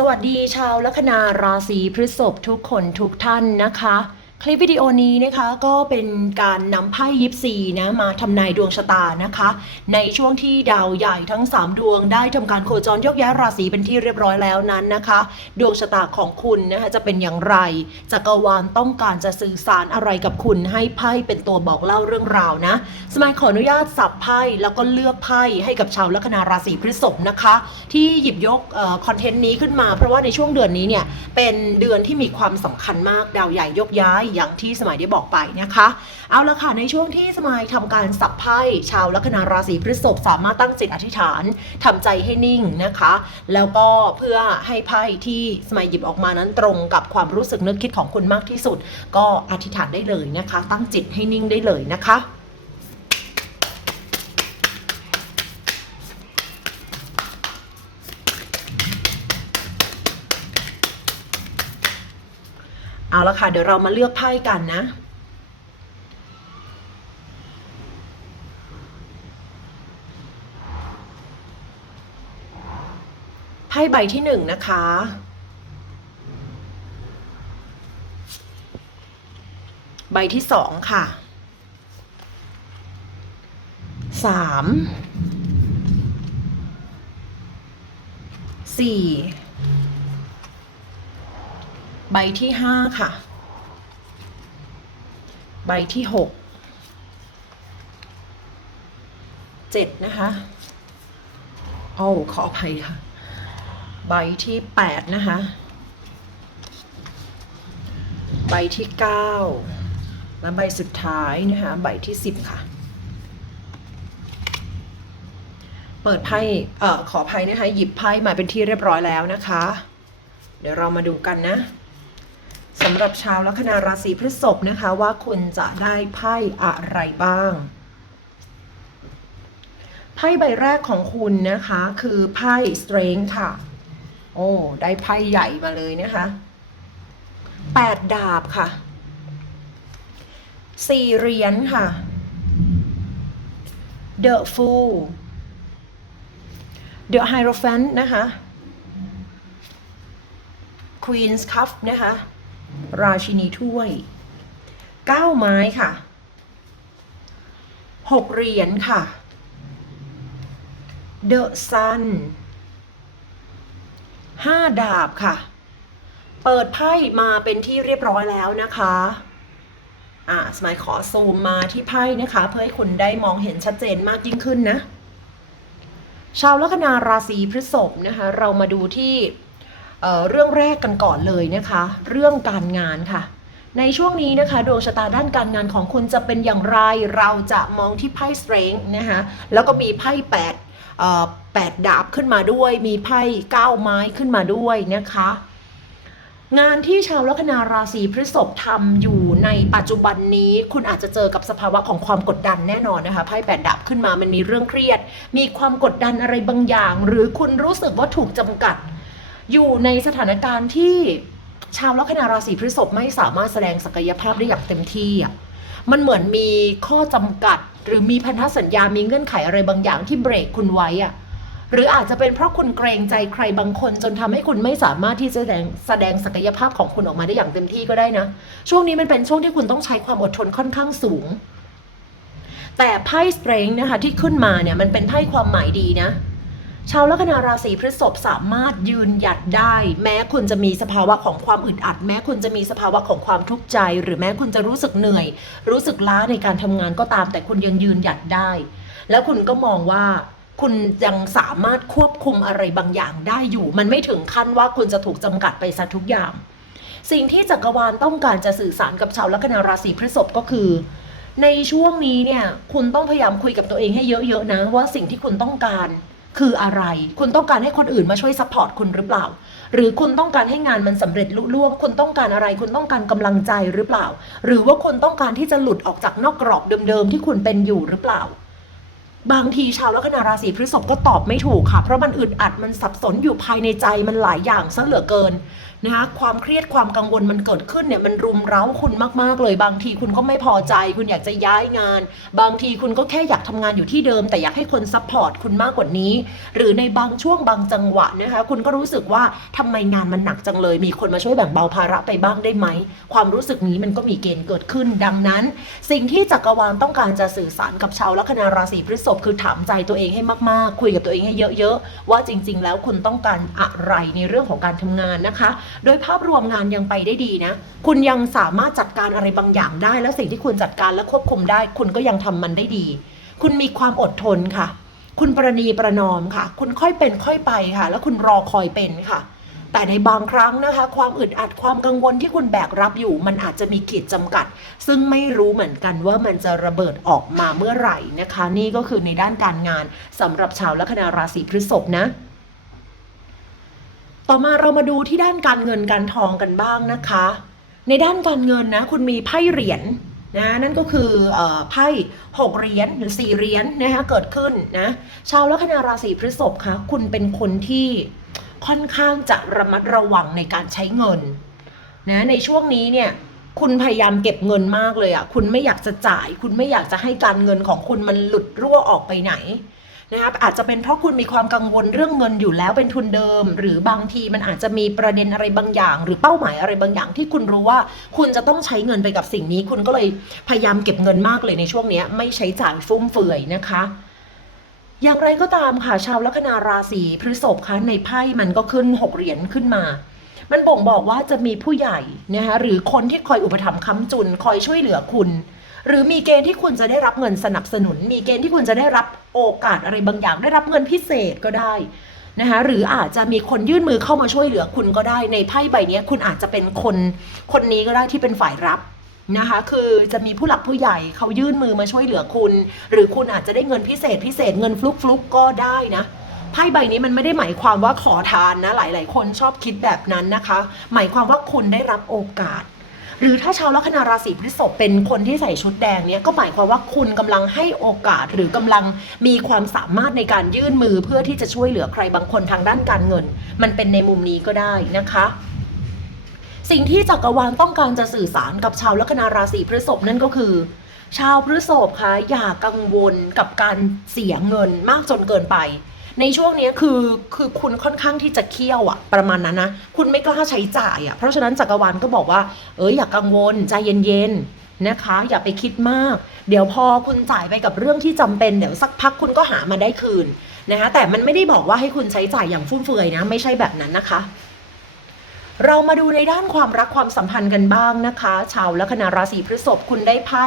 สวัสดีชาวลัคนาราศีพฤษภทุกคนทุกท่านนะคะ คลิปวิดีโอนี้นะคะก็เป็นการนำไพ่ยิปซีนะมาทำนายดวงชะตานะคะ ในช่วงที่ดาวใหญ่ทั้ง 3 ดวงได้ทำการโคจรยกย้ายราศีเป็นที่เรียบร้อยแล้วนั้นนะคะ ดวงชะตาของคุณนะคะจะเป็นอย่างไรจักรวาลต้องการจะสื่อสารอะไรกับคุณให้ไพ่เป็นตัวบอกเล่าเรื่องราวนะ สมัยขออนุญาตสับไพ่แล้วก็เลือกไพ่ให้กับชาวลัคนาราศีพฤษภนะคะ ที่หยิบยกคอนเทนต์นี้ขึ้นมา เพราะว่าในช่วงเดือนนี้เนี่ยเป็นเดือนที่มีความสำคัญมากดาวใหญ่ยกย้ายอย่างที่สมัยได้บอกไปนะคะ เอาละค่ะในช่วงที่สมัยทำการสับไพ่ชาวลัคนาราศีพฤษภสามารถตั้งจิตอธิษฐานทำใจให้นิ่งนะคะ แล้วก็เพื่อให้ไพ่ที่สมัยหยิบออกมานั้นตรงกับความรู้สึกนึกคิดของคุณมากที่สุด ก็อธิษฐานได้เลยนะคะ ตั้งจิตให้นิ่งได้เลยนะคะ ละค่ะ เดี๋ยวเรามาเลือกไพ่กันนะ ไพ่ใบที่หนึ่งนะคะ ใบที่สองค่ะสามสี่ ใบที่ห้าค่ะ ใบที่หกเจ็ดนะคะโอ้ขออภัยค่ะ ใบที่แปดนะคะ ใบที่เก้าและใบสุดท้ายนะคะ ใบที่สิบค่ะ เปิดไพ่เอ่อขออภัยนะคะ หยิบไพ่มาเป็นที่เรียบร้อยแล้วนะคะ เดี๋ยวเรามาดูกันนะ สำหรับชาวลัคนาราศีพฤษภนะคะว่าคุณจะได้ไพ่อะไรบ้างไพ่ใบแรกของคุณนะคะคือไพ่ strength ค่ะ โอ้ได้ไพ่ใหญ่มาเลยนะคะแปดดาบค่ะสี่เหรียญค่ะ the fool the hierophant นะคะ Queen's Cup นะคะ ราชินีถ้วยเก้าไม้ค่ะหกเหรียญค่ะ The Sun ห้าดาบค่ะ เปิดไพ่มาเป็นที่เรียบร้อยแล้วนะคะ อ่าสมัยขอซูมมาที่ไพ่นะคะ เพื่อให้คุณได้มองเห็นชัดเจนมากยิ่งขึ้นนะ ชาวลัคนาราศีพฤษภนะคะ เรามาดูที่ เเรื่องแรกกันก่อนเลยนะคะ เรื่องการงานค่ะ ในช่วงนี้นะคะดวงชะตาด้านการงานของคุณจะเป็นอย่างไร เราจะมองที่ไพ่ strength นะคะแล้วก็มีไพ่แปดแปดดาบขึ้นมาด้วย มีไพ่เก้าไม้ขึ้นมาด้วยนะคะงานที่ชาวลัคนาราศีพฤษภทำอยู่ในปัจจุบันนี้ คุณอาจจะเจอกับสภาวะของความกดดันแน่นอนนะคะไพ่แปดดาบขึ้นมามันมีเรื่องเครียด มีความกดดันอะไรบางอย่าง หรือคุณรู้สึกว่าถูกจำกัด อยู่ในสถานการณ์ที่ชาวลัคนาราศีพฤษภไม่สามารถแสดงศักยภาพได้อย่างเต็มที่อะมันเหมือนมีข้อจำกัด หรือมีพันธสัญญามีเงื่อนไขอะไรบางอย่างที่เบรกคุณไว้อะหรืออาจจะเป็นเพราะคุณเกรงใจใครบางคน จนทำให้คุณไม่สามารถที่จะแสดงแสดงศักยภาพของคุณออกมาได้อย่างเต็มที่ก็ได้นะ ช่วงนี้มันเป็นช่วงที่คุณต้องใช้ความอดทนค่อนข้างสูง แต่ไพ่สเตรงนะคะที่ขึ้นมาเนี่ยมันเป็นไพ่ความหมายดีนะ ชาวลัคนาราศีพฤษภสามารถยืนหยัดได้ แม้คุณจะมีสภาวะของความอึดอัด แม้คุณจะมีสภาวะของความทุกข์ใจ หรือแม้คุณจะรู้สึกเหนื่อย รู้สึกล้าในการทำงานก็ตาม แต่คุณยังยืนหยัดได้ แล้วคุณก็มองว่าคุณยังสามารถควบคุมอะไรบางอย่างได้อยู่ มันไม่ถึงขั้นว่าคุณจะถูกจำกัดไปซะทุกอย่าง สิ่งที่จักรวาลต้องการจะสื่อสารกับชาวลัคนาราศีพฤษภก็คือในช่วงนี้เนี่ยคุณต้องพยายามคุยกับตัวเองให้เยอะๆนะว่าสิ่งที่คุณต้องการ คืออะไร คุณต้องการให้คนอื่นมาช่วยซัพพอร์ตคุณหรือเปล่า หรือคุณต้องการให้งานมันสำเร็จลุล่วง คุณต้องการอะไร คุณต้องการกำลังใจหรือเปล่า หรือว่าคุณต้องการที่จะหลุดออกจากนอกกรอบเดิมๆที่คุณเป็นอยู่หรือเปล่า บางทีชาวลัคนาราศีพฤษภก็ตอบไม่ถูกค่ะ เพราะมันอึดอัดมันสับสนอยู่ภายในใจมันหลายอย่างซะเหลือเกินนะคะความเครียดความกังวลมันเกิดขึ้นเนี่ยมันรุมเร้าคุณมากๆเลย บางทีคุณก็ไม่พอใจ คุณอยากจะย้ายงาน บางทีคุณก็แค่อยากทำงานอยู่ที่เดิม แต่อยากให้คนซัพพอร์ตคุณมากกว่านี้ หรือในบางช่วงบางจังหวะนะคะคุณก็รู้สึกว่าทำไมงานมันหนักจังเลย มีคนมาช่วยแบ่งเบาภาระไปบ้างได้ไหม ความรู้สึกนี้มันก็มีเกณฑ์เกิดขึ้น ดังนั้น สิ่งที่จักรวาลต้องการจะสื่อสารกับชาวลัคนาราศีพฤษภคือถามใจตัวเองให้มากๆ คุยกับตัวเองให้เยอะๆว่าจริง ๆ แล้วคุณต้องการอะไรในเรื่องของการทำงานนะคะโดยภาพรวมงานยังไปได้ดีนะ คุณยังสามารถจัดการอะไรบางอย่างได้ และสิ่งที่คุณจัดการและควบคุมได้ คุณก็ยังทำมันได้ดี คุณมีความอดทนค่ะ คุณประนีประนอมค่ะ คุณค่อยเป็นค่อยไปค่ะ แล้วคุณรอคอยเป็นค่ะ แต่ในบางครั้งนะคะ ความอึดอัดความกังวลที่คุณแบกรับอยู่ มันอาจจะมีขีดจำกัด ซึ่งไม่รู้เหมือนกันว่ามันจะระเบิดออกมาเมื่อไหร่นะคะ นี่ก็คือในด้านการงานสำหรับชาวลัคนาราศีพฤษภนะ ต่อมาเรามาดูที่ด้านการเงินการทองกันบ้างนะคะ ในด้านการเงินนะคุณมีไพ่เหรียญนะนั่นก็คือไพ่หกเหรียญหรือสี่เหรียญนะคะเกิดขึ้นนะชาวลัคนาราศีพฤษภคะคุณเป็นคนที่ค่อนข้างจะระมัดระวังในการใช้เงินนะในช่วงนี้เนี่ยคุณพยายามเก็บเงินมากเลยอะ่ะคุณไม่อยากจะจ่าย คุณไม่อยากจะให้การเงินของคุณมันหลุดรั่วออกไปไหน นะครับอาจจะเป็นเพราะคุณมีความกังวลเรื่องเงินอยู่แล้วเป็นทุนเดิม หรือบางทีมันอาจจะมีประเด็นอะไรบางอย่าง หรือเป้าหมายอะไรบางอย่างที่คุณรู้ว่า คุณจะต้องใช้เงินไปกับสิ่งนี้ คุณก็เลยพยายามเก็บเงินมากเลยในช่วงนี้ไม่ใช้จ่ายฟุ่มเฟือยนะคะอย่างไรก็ตามค่ะชาวลัคนาราศีพฤษภคะในไพ่มันก็ขึ้นหกเหรียญขึ้นมา มันบ่งบอกว่าจะมีผู้ใหญ่นะคะหรือคนที่คอยอุปถัมภ์ค้ำจุน คอยช่วยเหลือคุณ หรือมีเกณฑ์ที่คุณจะได้รับเงินสนับสนุน มีเกณฑ์ที่คุณจะได้รับโอกาสอะไรบางอย่าง ได้รับเงินพิเศษก็ได้นะคะหรืออาจจะมีคนยื่นมือเข้ามาช่วยเหลือคุณก็ได้ในไพ่ใบนี้คุณอาจจะเป็นคนคนนี้ก็ได้ที่เป็นฝ่ายรับนะคะคือจะมีผู้หลักผู้ใหญ่เขายื่นมือมาช่วยเหลือคุณ หรือคุณอาจจะได้เงินพิเศษพิเศษเงินฟลุกฟลุกก็ได้นะไพ่ใบนี้มันไม่ได้หมายความว่าขอทานนะหลาย ๆ คนชอบคิดแบบนั้นนะคะ หมายความว่าคุณได้รับโอกาส หรือถ้าชาวลัคนาราศีพฤษภเป็นคนที่ใส่ชุดแดงเนี่ยก็หมายความว่าคุณกำลังให้โอกาสหรือกำลังมีความสามารถในการยื่นมือเพื่อที่จะช่วยเหลือใครบางคนทางด้านการเงิน มันเป็นในมุมนี้ก็ได้นะคะสิ่งที่จักรวาลต้องการจะสื่อสารกับชาวลัคนาราศีพฤษภนั่นก็คือ ชาวพฤษภคะอย่ากังวลกับการเสียเงินมากจนเกินไป ในช่วงนี้คือคือคุณค่อนข้างที่จะเคี่ยวอะประมาณนั้นนะ คุณไม่กล้าใช้จ่ายอะเพราะฉะนั้นจักรวาลก็บอกว่า เอออย่ากังวลใจเย็นๆนะคะ อย่าไปคิดมาก เดี๋ยวพอคุณจ่ายไปกับเรื่องที่จำเป็นเดี๋ยวสักพักคุณก็หามาได้คืนนะคะแต่มันไม่ได้บอกว่าให้คุณใช้จ่ายอย่างฟุ่มเฟือยนะ ไม่ใช่แบบนั้นนะคะ เรามาดูในด้านความรักความสัมพันธ์กันบ้างนะคะ ชาวลัคนาราศีพฤษภคุณได้ไพ่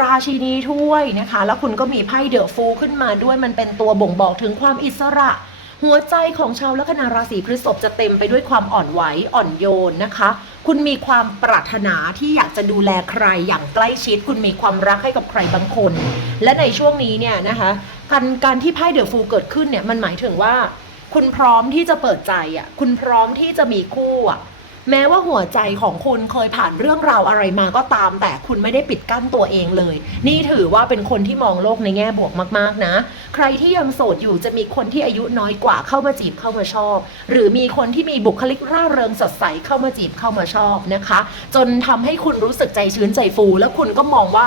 ราชินีถ้วยนะคะ แล้วคุณก็มีไพ่เดอะฟูขึ้นมาด้วยมันเป็นตัวบ่งบอกถึงความอิสระ หัวใจของชาวลัคนาราศีพฤษภจะเต็มไปด้วยความอ่อนไหวอ่อนโยนนะคะ คุณมีความปรารถนาที่อยากจะดูแลใครอย่างใกล้ชิด คุณมีความรักให้กับใครบางคน และในช่วงนี้เนี่ยนะคะการการที่ไพ่เดอะฟูเกิดขึ้นเนี่ยมันหมายถึงว่า คุณพร้อมที่จะเปิดใจอะ คุณพร้อมที่จะมีคู่อะ แม้ว่าหัวใจของคุณเคยผ่านเรื่องราวอะไรมาก็ตาม แต่คุณไม่ได้ปิดกั้นตัวเองเลย นี่ถือว่าเป็นคนที่มองโลกในแง่บวกมากๆนะ ใครที่ยังโสดอยู่จะมีคนที่อายุน้อยกว่าเข้ามาจีบเข้ามาชอบ หรือมีคนที่มีบุคลิกร่าเริงสดใสเข้ามาจีบเข้ามาชอบนะคะ จนทำให้คุณรู้สึกใจชื้นใจฟู แล้วคุณก็มองว่า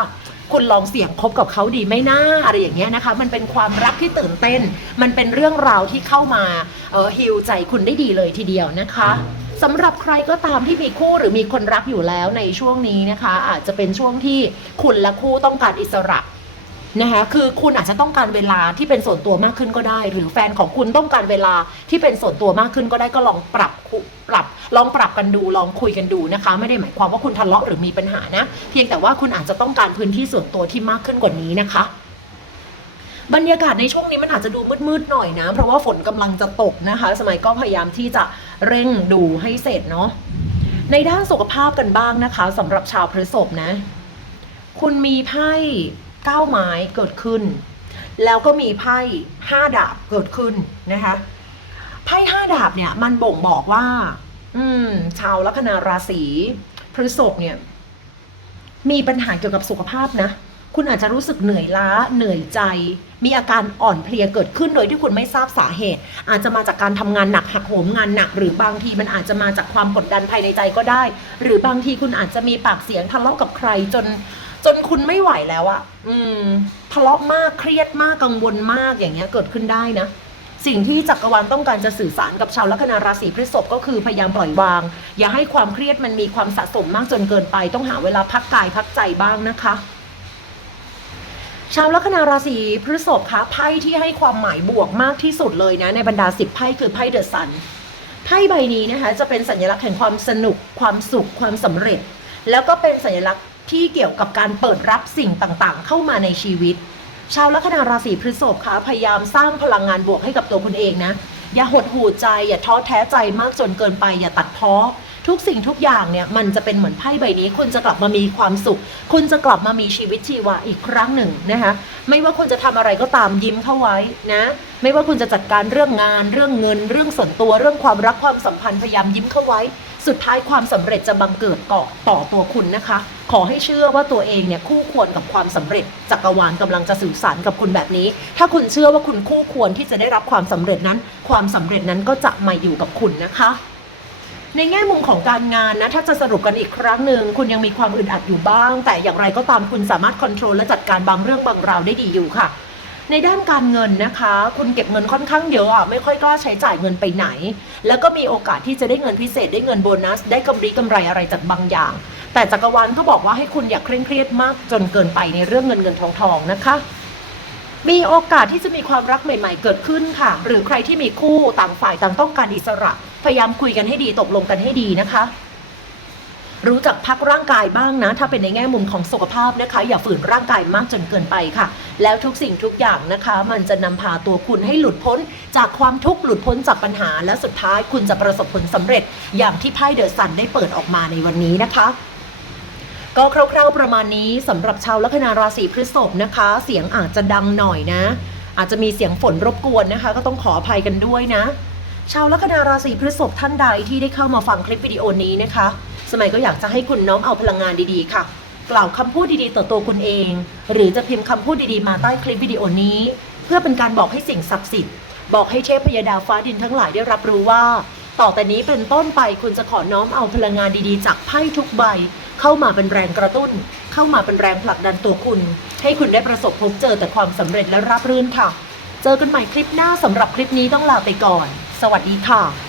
คุณลองเสี่ยงคบกับเขาดีไม่น่าอะไรอย่างเงี้ยนะคะ มันเป็นความรักที่ตื่นเต้น มันเป็นเรื่องราวที่เข้ามาเออฮิวใจคุณได้ดีเลยทีเดียวนะคะสำหรับใครก็ตามที่มีคู่หรือมีคนรักอยู่แล้วในช่วงนี้นะคะ อาจจะเป็นช่วงที่คุณและคู่ต้องการอิสระ นะคะคือคุณอาจจะต้องการเวลาที่เป็นส่วนตัวมากขึ้นก็ได้ หรือแฟนของคุณต้องการเวลาที่เป็นส่วนตัวมากขึ้นก็ได้ก็ลองปรับปรับลองปรับกันดูลองคุยกันดูนะคะ ไม่ได้หมายความว่าคุณทะเลาะหรือมีปัญหานะ เพียงแต่ว่าคุณอาจจะต้องการพื้นที่ส่วนตัวที่มากขึ้นกว่านี้นะคะบรรยากาศในช่วงนี้มันอาจจะดูมืดๆหน่อยนะ เพราะว่าฝนกำลังจะตกนะคะ สมัยก็พยายามที่จะเร่งดูให้เสร็จเนาะในด้านสุขภาพกันบ้างนะคะสำหรับชาวพฤษภนะ คุณมีไพ่ เก้าไม้เกิดขึ้น แล้วก็มีไพ่ห้าดาบเกิดขึ้นนะคะไพ่ห้าดาบเนี่ยมันบ่งบอกว่า อืม ชาวลัคนาราศีพฤษภเนี่ย มีปัญหาเกี่ยวกับสุขภาพนะคุณอาจจะรู้สึกเหนื่อยล้าเหนื่อยใจ มีอาการอ่อนเพลียเกิดขึ้นโดยที่คุณไม่ทราบสาเหตุ อาจจะมาจากการทำงานหนักหักโหมงานหนัก หรือบางทีมันอาจจะมาจากความกดดันภายในใจก็ได้ หรือบางทีคุณอาจจะมีปากเสียงทะเลาะกับใครจน จนคุณไม่ไหวแล้วอะอืมทะเลาะมากเครียดมากกังวลมากอย่างเงี้ยเกิดขึ้นได้นะ สิ่งที่จักรวาลต้องการจะสื่อสารกับชาวลัคนาราศีพฤษภก็คือพยายามปล่อยวาง อย่าให้ความเครียดมันมีความสะสมมากจนเกินไป ต้องหาเวลาพักกายพักใจบ้างนะคะ ชาวลัคนาราศีพฤษภคะไพ่ที่ให้ความหมายบวกมากที่สุดเลยนะ ในบรรดาสิบไพ่คือไพ่เดอะซันไพ่ใบนี้นะคะจะเป็นสัญลักษณ์แห่งความสนุกความสุขความสำเร็จ แล้วก็เป็นสัญลักษณ์ ที่เกี่ยวกับการเปิดรับสิ่งต่างๆ เข้ามาในชีวิต ชาวลัคนาราศีพฤษภคะพยายามสร้างพลังงานบวกให้กับตัวคุณเองนะ อย่าหดหู่ใจอย่าท้อแท้ใจมากจนเกินไปอย่าตัดพ้อทุกสิ่งทุกอย่างเนี่ยมันจะเป็นเหมือนไพ่ใบนี้คุณจะกลับมามีความสุข คุณจะกลับมามีชีวิตชีวาอีกครั้งหนึ่งนะคะไม่ว่าคุณจะทำอะไรก็ตามยิ้มเข้าไว้นะ ไม่ว่าคุณจะจัดการเรื่องงาน เรื่องเงิน เรื่องส่วนตัวเรื่องความรักความสัมพันธ์พยายามยิ้มเข้าไว้ สุดท้ายความสำเร็จจะบังเกิดเกาะต่อตัวคุณนะคะ ขอให้เชื่อว่าตัวเองเนี่ยคู่ควรกับความสำเร็จจักรวาลกำลังจะสื่อสารกับคุณแบบนี้ ถ้าคุณเชื่อว่าคุณคู่ควรที่จะได้รับความสำเร็จนั้น ความสำเร็จนั้นก็จะมาอยู่กับคุณนะคะในแง่มุมของการงานนะถ้าจะสรุปกันอีกครั้งหนึ่งคุณยังมีความอึดอัดอยู่บ้าง แต่อย่างไรก็ตามคุณสามารถควบคุมและจัดการบางเรื่องบางราวได้ดีอยู่ค่ะ ในด้านการเงินนะคะ คุณเก็บเงินค่อนข้างเยอะอะไม่ค่อยกล้าใช้จ่ายเงินไปไหน แล้วก็มีโอกาสที่จะได้เงินพิเศษได้เงินโบนัส ได้กำไรกำไรอะไรจากบางอย่าง แต่จักรวาลก็บอกว่าให้คุณอย่าเคร่งเครียดมากจนเกินไปในเรื่องเงินเงินทองทองนะคะมีโอกาสที่จะมีความรักใหม่ ๆ เกิดขึ้นค่ะ หรือใครที่มีคู่ต่างฝ่ายต่างต้องการอิสระ พยายามคุยกันให้ดีตกลงกันให้ดีนะคะ รู้จักพักร่างกายบ้างนะ ถ้าเป็นในแง่มุมของสุขภาพนะคะ อย่าฝืนร่างกายมากจนเกินไปค่ะ แล้วทุกสิ่งทุกอย่างนะคะ มันจะนำพาตัวคุณให้หลุดพ้น จากความทุกข์หลุดพ้นจากปัญหา และสุดท้ายคุณจะประสบผลสำเร็จ อย่างที่ไพ่เดอะซันได้เปิดออกมาในวันนี้นะคะก็คร่าวๆประมาณนี้สำหรับชาวลัคนาราศีพฤษภนะคะ เสียงอาจจะดังหน่อยนะ อาจจะมีเสียงฝนรบกวนนะคะ ก็ต้องขออภัยกันด้วยนะ ชาวลัคนาราศีพฤษภท่านใดที่ได้เข้ามาฟังคลิปวิดีโอนี้นะคะ สมัยก็อยากจะให้คุณน้อมเอาพลังงานดีๆค่ะ กล่าวคำพูดดีๆต่อตัวคุณเอง หรือจะพิมพ์คำพูดดีๆมาใต้คลิปวิดีโอนี้ เพื่อเป็นการบอกให้สิ่งศักดิ์สิทธิ์บอกให้เทพยดาฟ้าดินทั้งหลายได้รับรู้ว่า ต่อแต่นี้เป็นต้นไปคุณจะขอน้อมเอาพลังงานดีๆ จากไพ่ทุกใบ เข้ามาเป็นแรงกระตุ้น เข้ามาเป็นแรงผลักดันตัวคุณ ให้คุณได้ประสบพบเจอแต่ความสำเร็จและราบรื่นค่ะ เจอกันใหม่คลิปหน้าสำหรับคลิปนี้ต้องลาไปก่อน สวัสดีค่ะ